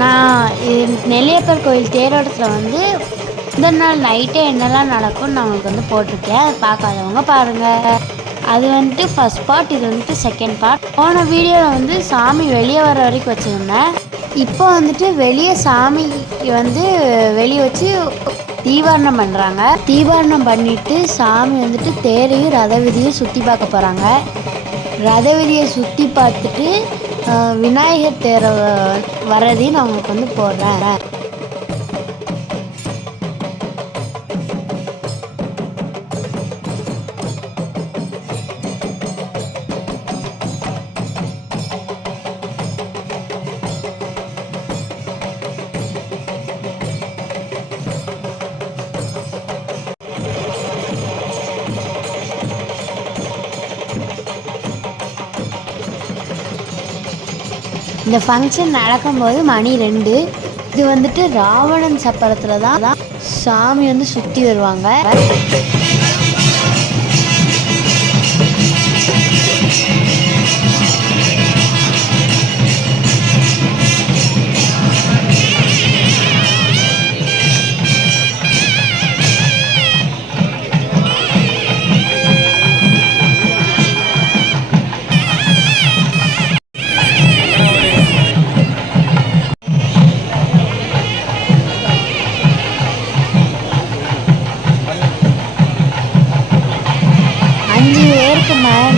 நான் நெல்லியப்பர் கோயில் தேரோட்டத்தில் வந்து இந்த நாள் நைட்டே என்னெல்லாம் நடக்கும்னு நான் உங்களுக்கு வந்து போட்டிருக்கேன். அதை பார்க்காதவங்க பாருங்கள். அது வந்துட்டு ஃபஸ்ட் பார்ட், இது வந்துட்டு செகண்ட் பார்ட். போன வீடியோவில் வந்து சாமி வெளியே வர வரைக்கும் வச்சுருந்தேன். இப்போ வந்துட்டு வெளியே சாமி வந்து வெளியே வச்சு தீபாரணம் பண்ணுறாங்க. தீபாரணம் பண்ணிவிட்டு சாமி வந்துட்டு தேரையும் ரத வீதியும் சுற்றி பார்க்க போகிறாங்க. ரத வீதியை சுற்றி பார்த்துட்டு விநாயகர் தேரை வரதையும் நான் உங்களுக்கு வந்து போடுறேன். இந்த ஃபங்க்ஷன் நடக்கும்போது மணி 2. இது வந்துட்டு ராவணன் சப்பரத்தில் தான் சாமி வந்து சுற்றி வருவாங்க.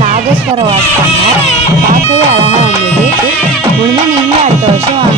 நாகேஸ்வரம் வாசிப்பாங்க. பார்க்கவே அழகாக வந்தது. முடிஞ்சால் நீங்களும் அடுத்த வருஷம் வாங்க.